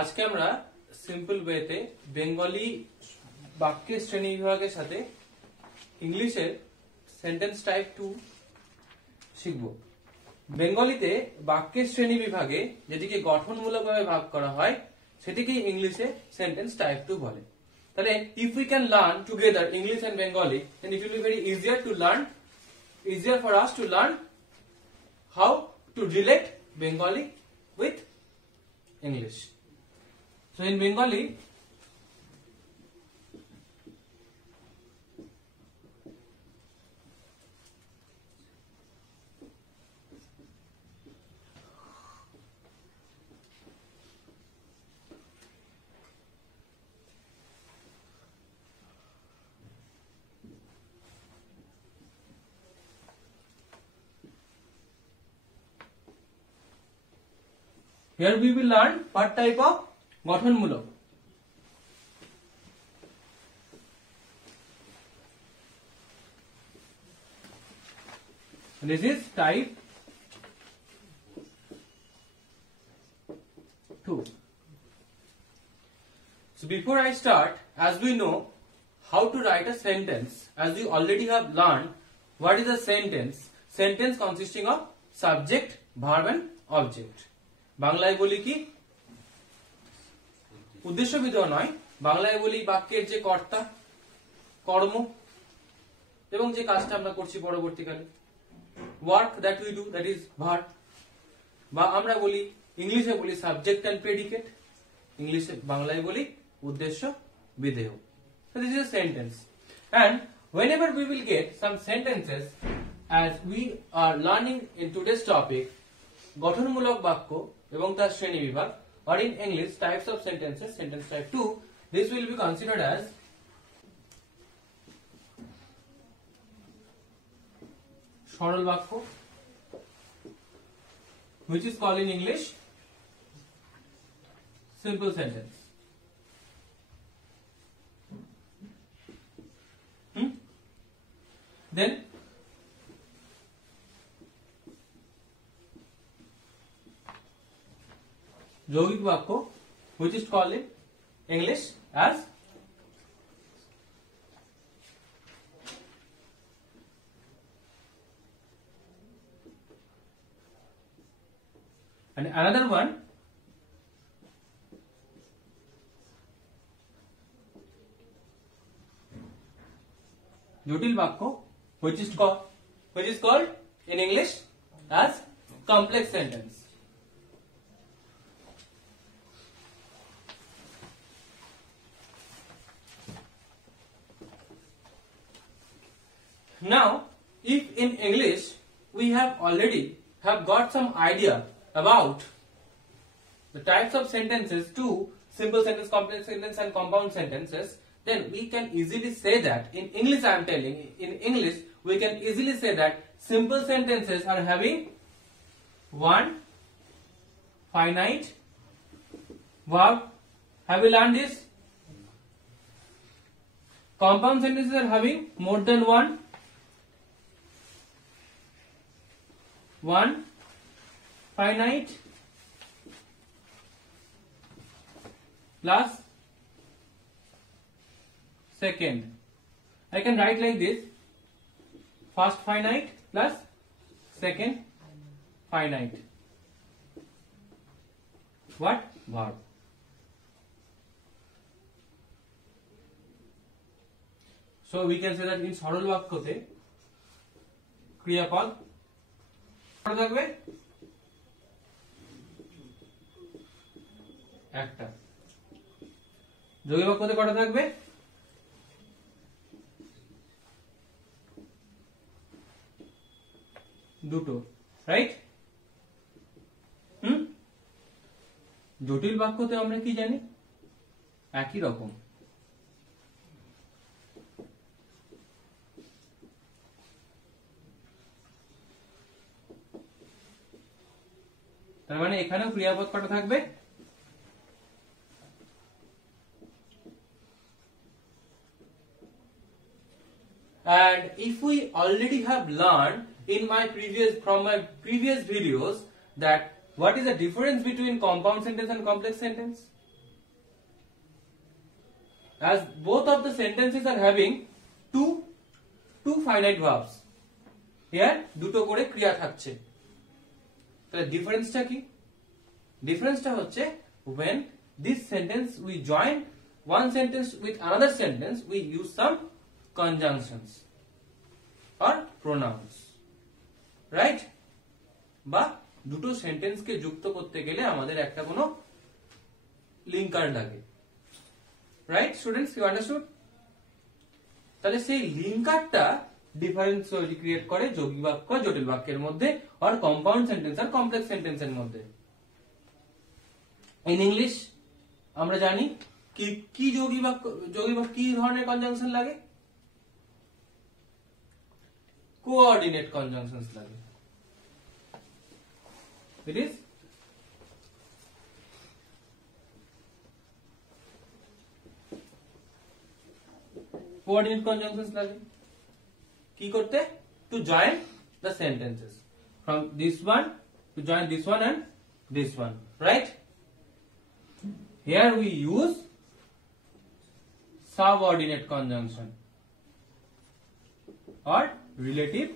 আজকে আমরা সিম্পল ওয়েতে বেঙ্গলি বাক্যের শ্রেণী বিভাগের সাথে ইংলিশের সেন্টেন্স টাইপ 2 শিখব। বেঙ্গলিতে বাক্যের শ্রেণী বিভাগে যেটিকে গঠনমূলকভাবে ভাগ করা হয় সেটিকে ইংলিশে সেন্টেন্স টাইপ 2 বলে। তাহলে if we can learn together English and Bengali, then it will be very easier for us to learn how to relate Bengali with English. So in Bengali, here we will learn what type of গঠনমূলক। This is type 2. So before I start, as we know how to write a sentence, as we already have learned what is a sentence. Sentence consisting of subject, verb and object. বাংলায় বলি কি উদ্দেশ্য বিধেয় নয়, বাংলায় বলি বাক্যের যে কর্তা, কর্ম এবং যে কাজটা আমরা করছি পরবর্তীকালে, work that we do, that is verb. বা আমরা বলি ইংলিশে বলি সাবজেক্ট এন্ড প্রেডিকেট, ইংলিশে বাংলায় বলি উদ্দেশ্য বিধেয়। So this is a sentence, and whenever we will get some sentences as we are learning in today's topic গঠনমূলক বাক্য এবং তার শ্রেণী বিভাগ, or in English types of sentences, sentence type 2, this will be considered as সরল বাক্য, which is called in English simple sentence. Then যৌগিক বাক্য, which is called in English as and another one জটিল বাক্য, which is called in English as complex sentence. Now, if in English we have already got some idea about the types of sentences to simple sentence, complex sentence and compound sentences, then we can easily say that in English I am telling, in English we can easily say that simple sentences are having one finite verb. Have you learned this? Compound sentences are having more than one finite plus second. I can write like this: first finite plus second finite. What? Verb. So we can say that in সরল বাক্যতে ক্রিয়াপদ থাকবে একটা, যৌগিক বাক্যতে কটা থাকবে দুটো, রাইট? জটিল বাক্যতে আমরা কি জানি? একই রকম। তার মানে এখানেও ক্রিয়াপদ কটা থাকবে? And if we already have learned from my previous videos that what is the difference between compound sentence and complex sentence? as both of the sentences are having two finite verbs. Here দুটো করে ক্রিয়া থাকছে। তাহলে ডিফারেন্সটা কি? ডিফারেন্সটা হচ্ছে when this sentence we join one sentence with another sentence, we use some conjunctions or pronouns, right? বা দুটো সেন্টেন্সকে যুক্ত করতে গেলে আমাদের একটা কোনো লিঙ্কার লাগে, রাইট স্টুডেন্টস? You understood? তাহলে সেই লিঙ্কারটা ডিফারেন্স ক্রিয়েট করে যৌগিক বাক্য জটিল বাক্যের মধ্যে আর কম্পাউন্ড সেন্টেন্স আর কমপ্লেক্স সেন্টেন্সের মধ্যে। ইন ইংলিশ আমরা জানি কি যৌগিক বাক্য কি ধরনের কনজাংশন লাগে? কোঅর্ডিনেট কনজাংশনস লাগে। It is coordinate conjunctions লাগে কি করতে? To join the sentences from this one to join this one and this one, right? Here we use subordinate conjunction or relative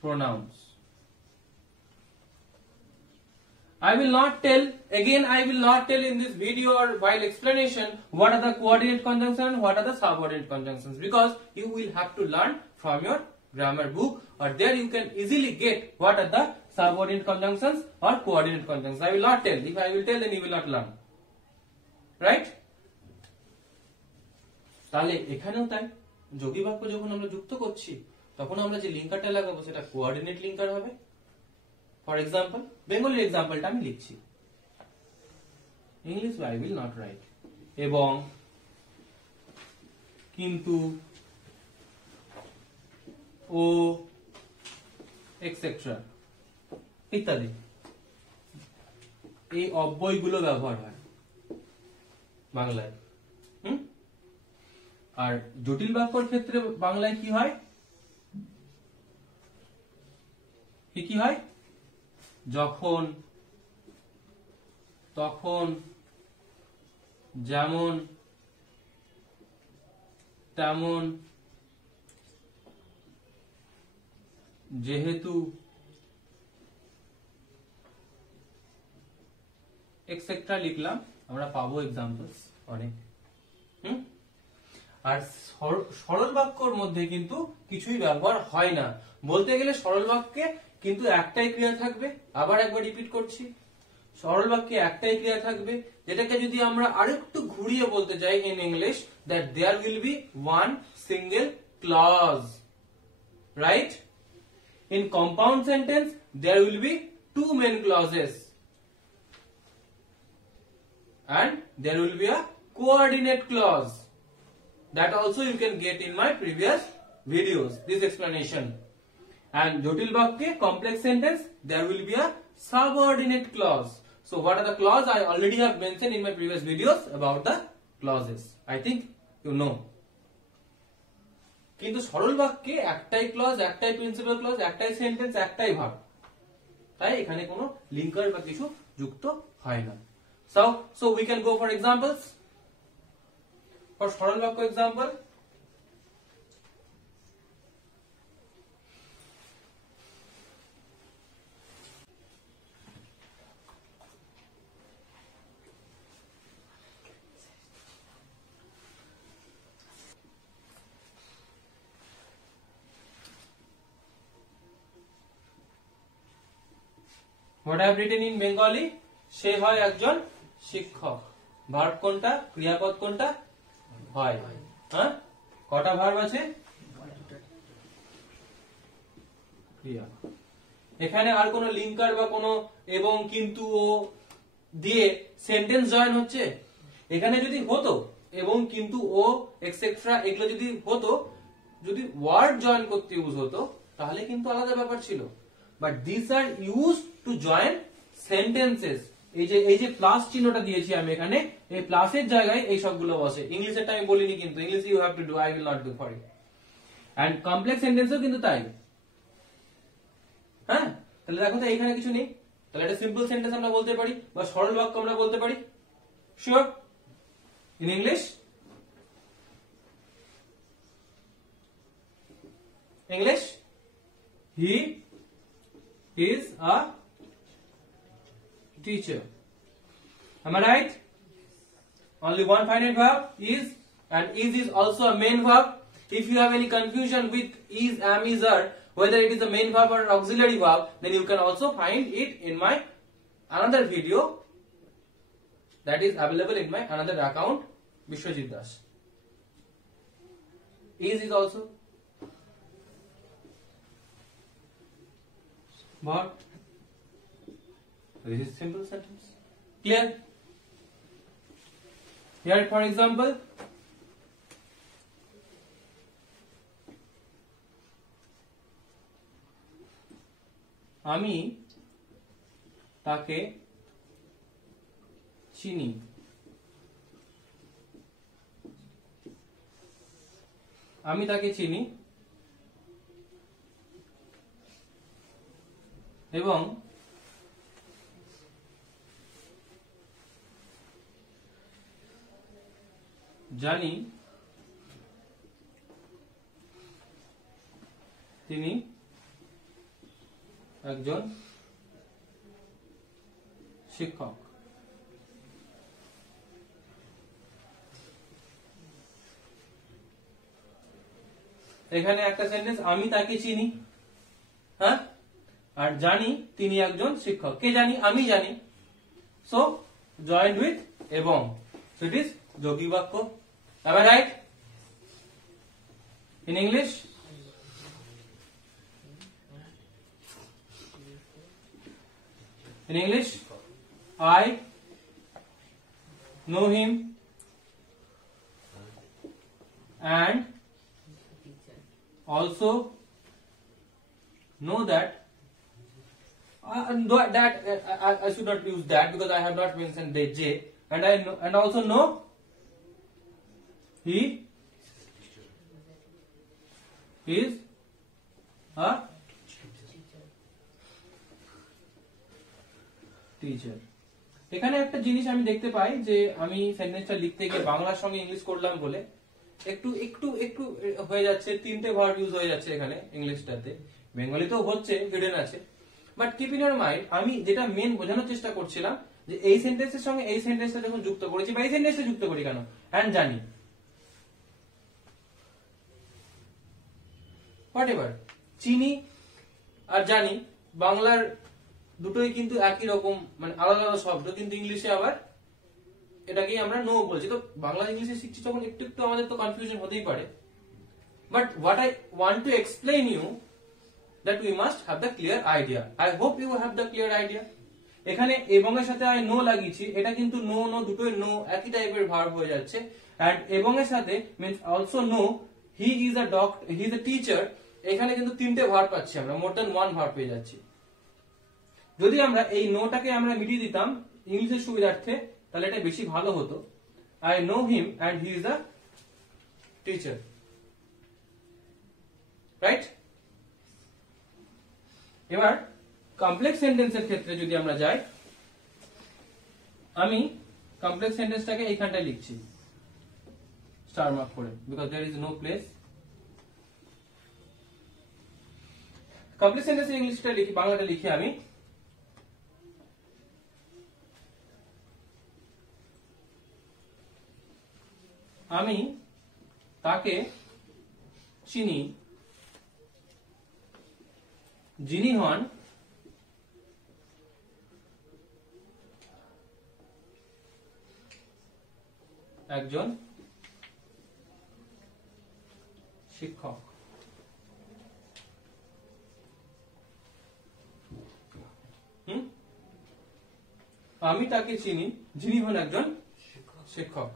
pronouns. I will not tell in this video or while explanation what are the coordinate conjunctions and what are the subordinate conjunctions, because you will have to learn from your grammar book, or there you can easily get what are the subordinate conjunctions or coordinate conjunctions. I will not tell. If I will tell, then you will not learn, right? তাহলে এখানেও তাই, যৌগিক বাক্য যখন আমরা যুক্ত করছি তখন আমরা যে লিঙ্কারটা লাগাবো সেটা কোঅর্ডিনেট লিঙ্কার হবে। ফর এক্সাম্পল, বেঙ্গলি এক্সাম্পলটা আমি লিখছি, English I will not right. এবং, কিন্তু, ও, এক্সেট্রা ইত্যাদি এই অব্যয়গুলো ব্যবহার হয় বাংলায়। আর জটিল বাক্যর ক্ষেত্রে বাংলায় কি হয়? কি হয়? যখন, তখন, যেমন, তেমন, যেহেতু, এক্সেট্রা লিখলাম, আমরা পাবো এক্সাম্পলস অনেক। আর সরল বাক্যর মধ্যে কিন্তু কিছুই ব্যবহার হয় না। বলতে গেলে সরল বাক্যে কিন্তু একটাই ক্রিয়া থাকবে, আবার একবার রিপিট করছি, সরল বাক্যে একটাই ক্রিয়া থাকবে, যেটাকে যদি আমরা আরেকটু ঘুরিয়ে বলতে চাই in English, that there will be one single clause, right? In compound sentence there will be two main clauses and there will be a coordinate clause. That also you can get in my previous videos, this explanation. And jotil bakye, complex sentence, there will be a subordinate clause. So what are the clause? I already have mentioned in my previous videos about the clauses. I think you know. কিন্তু সরল বাক্যে একটাই ক্লজ, একটাই principal clause, একটাই সেন্টেন্স, একটাই ভার্ব, তাই এখানে কোনো লিঙ্কার বা কিছু যুক্ত হয় না। So we can go for examples. For সরল বাক্য example, what I have written in Bengali, সে হয় একজন শিক্ষক। ভার্ব কোনটা? ক্রিয়াপদ কোনটা? হয়। হ্যাঁ, কটা ভার্ব আছে? ক্রিয়া। এখানে আর কোনো লিঙ্কার বা কোনো এবং, কিন্তু, ও দিয়ে সেন্টেন্স জয়েন হচ্ছে? এখানে যদি হতো এবং, কিন্তু, ও, এক্সেট্রা এগুলো যদি হতো, যদি ওয়ার্ড জয়েন করতে ইউজ হতো তাহলে কিন্তু আলাদা ব্যাপার ছিল। But this are use to join sentences. এই যে প্লাস চিহ্নটা দিয়েছি আমি এখানে, এই প্লাসের জায়গায় এই সবগুলো বসে। ইংলিশেরটা আমি বলিনি, কিন্তু English you have to do, I will not do for you. And complex সেন্টেন্সও কিন্তু তাই। হ্যাঁ, তাহলে দেখো তো এখানে কিছু নেই, তাহলে একটা সিম্পল সেন্টেন্স আমরা বলতে পারি বা সরল বাক্য আমরা বলতে পারি। Sure? In English, he is a teacher. Am I right? Only one finite verb is, and is also a main verb. If you have any confusion with is, am, is, are, whether it is a main verb or an auxiliary verb, then you can also find it in my another video that is available in my another account, Vishwajit Das. Is also but this is simple sentence. Clear? Here for example, আমি তাকে চিনি। আমি তাকে চিনি এবং জানি তিনি একজন শিক্ষক। এখানে একটা সেন্টেন্স, আমি তাকে চিনি, হ্যাঁ, আর জানি তিনি একজন শিক্ষক। কে জানি? আমি জানি। সো জয়েন্ট উইথ এবং, সো ইট ইজ যৌগিক বাক্য। Am I right? In English, I know him and also know that I should not use that because I have not mentioned the J, and I know, and also know he is a teacher. এখানে একটা জিনিস আমি দেখতে পাই যে আমি সেন্টেন্সটা লিখতে গিয়ে বাংলার সঙ্গে ইংলিশ করলাম বলে একটু একটু একটু হয়ে যাচ্ছে, তিনটে ভার্ব ইউজ হয়ে যাচ্ছে এখানে ইংলিশটাতে। বেঙ্গলিতেও হচ্ছে, হিডেন আছে, but keep in your mind, আমি যেটা মেন বোঝানোর চেষ্টা করছিলাম যে এই সেন্টেন্সের সঙ্গে এই সেন্টেন্সটা যখন যুক্ত করেছি বা এই সেন্টেন্সটা যুক্ত করি কেন, এন্ড জানি, হোয়াটএভার, চিনি আর জানি বাংলার দুটোই কিন্তু একই রকম, মানে আলাদা আলাদা শব্দ, কিন্তু ইংলিশে আবার এটাকেই আমরা নো বলছি। তো বাংলা ইংলিশে শিখছি তখন একটু একটু আমাদের তো কনফিউশন হতেই পারে, but what I want to explain you that we must have the clear idea. I hope you have the clear idea. এখানে এবং এর সাথে আই নো লাগিয়েছি, এটা কিন্তু নো নো দুটোই নো একই টাইপের ভার্ব হয়ে যাচ্ছে, এন্ড এবং এর সাথে means also no he is a doctor, he is a teacher, এখানে কিন্তু তিনটে ভার্ব পাচ্ছি আমরা, মোর দ্যান ওয়ান ভার্ব পেয়ে যাচ্ছি। যদি আমরা এই নোটাকে আমরা মিটিয়ে দিতাম ইংলিশের সুবিধার্থে, তাহলে এটা বেশি ভালো হতো। I know him and he is a teacher, right? এবার কমপ্লেক্স সেন্টেন্সের ক্ষেত্রে যদি আমরা যাই, আমি কমপ্লেক্স সেন্টেন্সটাকে এইখানটায় লিখছি স্টার মার্ক করে, because there is no place. Complex সেন্টেন্সের ইংলিশটা লিখি, বাংলাটা লিখি আমি, আমি তাকে চিনি যিনি হন একজন শিক্ষক। আমি তাকে চিনি যিনি হন একজন শিক্ষক।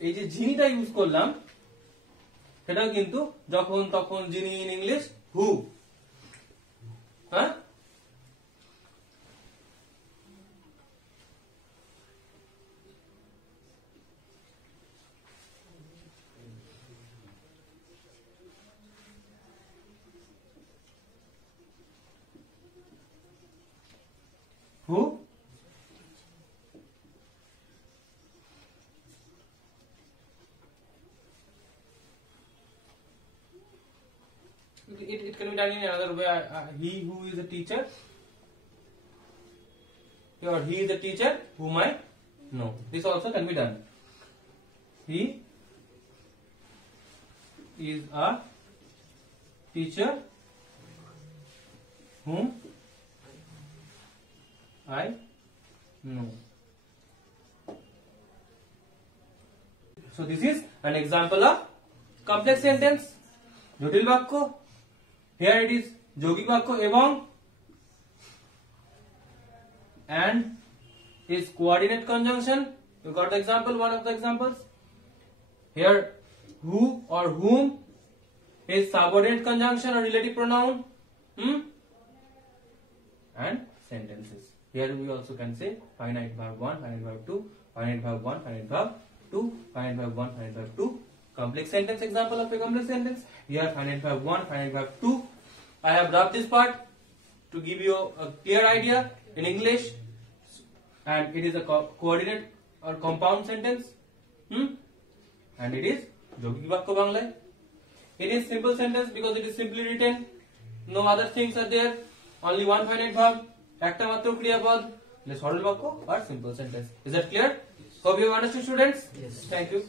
এই যে যিনিটা ইউজ করলাম সেটা কিন্তু যখন তখন যিনি, ইন ইংলিশ হু, হ্যাঁ, who it can be done in another way. He who is a teacher, or he is a teacher whom I know. This also can be done. He is a teacher whom I know. So this is an example of complex sentence. জটিল বাক্য. Here it is যৌগিক বাক্য এবং and is coordinate conjunction. You got the example, one of the examples. Here who or whom is subordinate conjunction or relative pronoun. And sentences. Here we also can say finite verb 1, finite verb 2, finite verb 1, finite verb 2, finite verb 1, finite verb 2. Complex sentence, example of a complex sentence. Here finite verb 1, finite verb 2. I have rubbed this part to give you a clear idea in English, and it is a coordinate or compound sentence. And it is যৌগিক বাক্য বাংলায়. It is simple sentence because it is simply written. No other things are there. Only one finite verb. একটা মাত্র ক্রিয়াপদ. সরল বাক্য or simple sentence. Is that clear? Hope you have understood, students. Yes. Thank you.